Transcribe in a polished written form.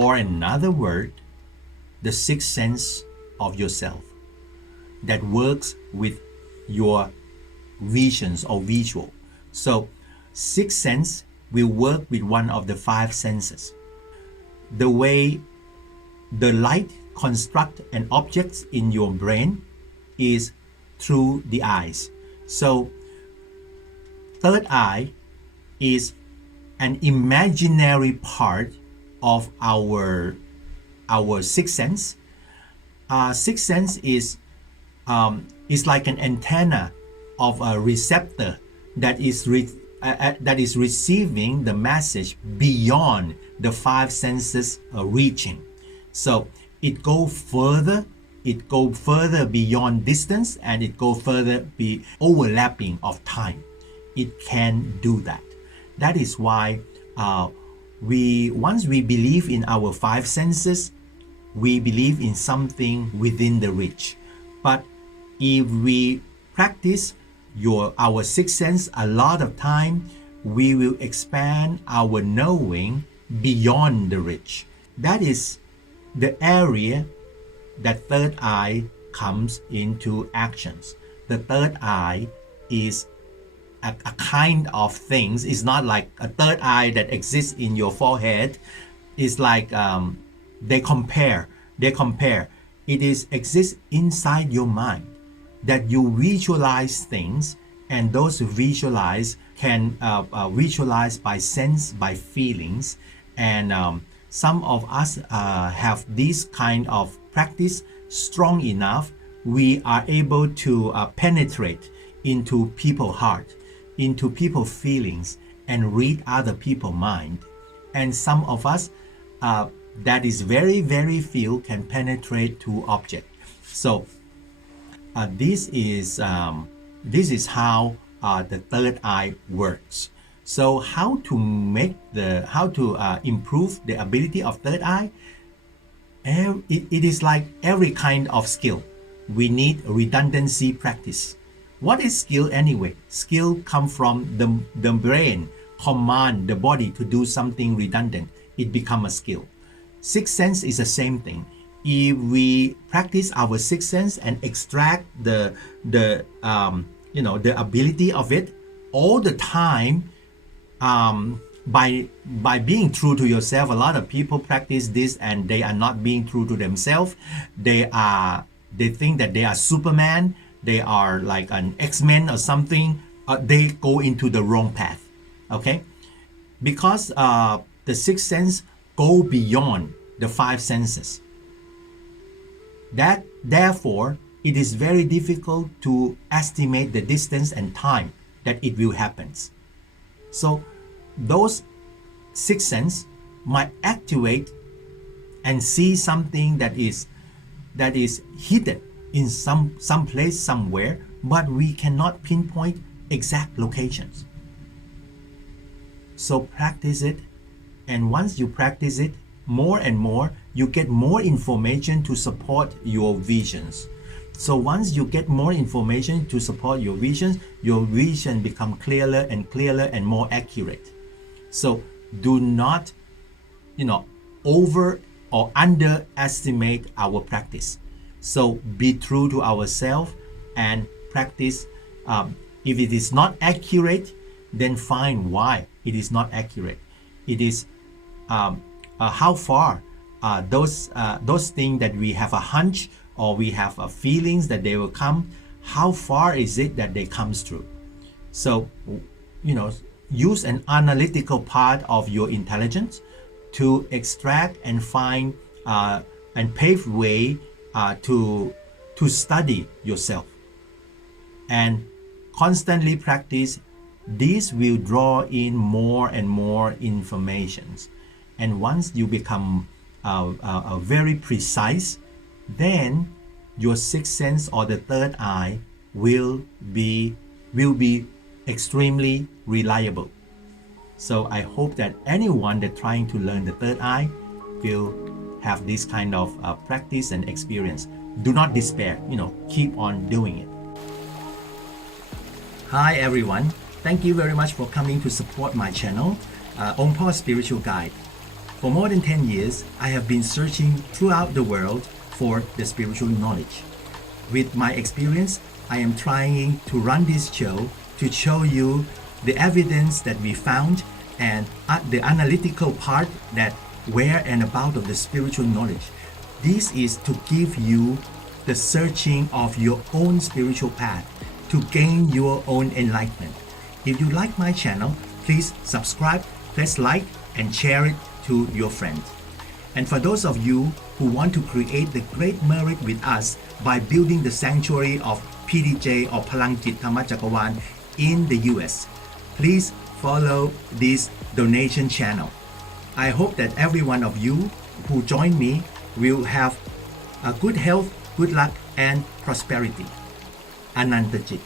or another word, the sixth sense of yourself that works with your visions or visual. So sixth sense will work with one of the five senses. The way the light construct an object in your brain is through the eyes. So third eye is an imaginary part of our sixth sense. Sixth sense is like an antenna of a receptor that is receiving the message beyond the five senses reaching. So it go further beyond distance, and it go further be overlapping of time. It can do that. That is why once we believe in our five senses, we believe in something within the reach. But if we practice our sixth sense a lot of time, we will expand our knowing beyond the reach. That is the area that third eye comes into actions. The third eye is a kind of things. It's not like a third eye that exists in your forehead. It's like they compare. It exists inside your mind, that you visualize things, and those who visualize can visualize by sense, by feelings. And some of us have this kind of practice strong enough. We are able to penetrate into people's heart, into people's feelings, and read other people's mind. And some of us, that is very, very few, can penetrate to object. So this is how the third eye works. So how to improve the ability of third eye? It is like every kind of skill. We need redundancy practice. What is skill anyway? Skill comes from the brain command the body to do something redundant. It becomes a skill. Sixth sense is the same thing. If we practice our sixth sense and extract the ability of it all the time, by being true to yourself. A lot of people practice this and they are not being true to themselves. They think that they are Superman. They are like an X-Men or something. They go into the wrong path. Okay, because the sixth sense go beyond the five senses. Therefore, it is very difficult to estimate the distance and time that it will happen. So those sixth sense might activate and see something that is hidden in some place somewhere, but we cannot pinpoint exact locations. So practice it, and once you practice it more and more, you get more information to support your visions. So once you get more information to support your visions, your vision become clearer and more accurate. So do not, over or underestimate our practice. So be true to ourselves and practice. If it is not accurate, then find why it is not accurate. It is how far those things that we have a hunch or we have feelings that they will come, how far is it that they comes through? So, use an analytical part of your intelligence to extract and find and pave way to study yourself. And constantly practice. This will draw in more and more information. And once you become very precise, then your sixth sense or the third eye will be extremely reliable. So I hope that anyone that trying to learn the third eye will have this kind of practice and experience. Do not despair, keep on doing it. Hi everyone, thank you very much for coming to support my channel, Ongpor Spiritual Guide. For more than 10 years, I have been searching throughout the world for the spiritual knowledge. With my experience, I am trying to run this show to show you the evidence that we found and the analytical part that where and about of the spiritual knowledge. This is to give you the searching of your own spiritual path to gain your own enlightenment. If you like my channel, please subscribe, press like, and share it to your friends. And for those of you who want to create the great merit with us by building the sanctuary of PDJ or Palangjit Thamachakawan in the US, please follow this donation channel. I hope that every one of you who join me will have a good health, good luck, and prosperity. Anantajit.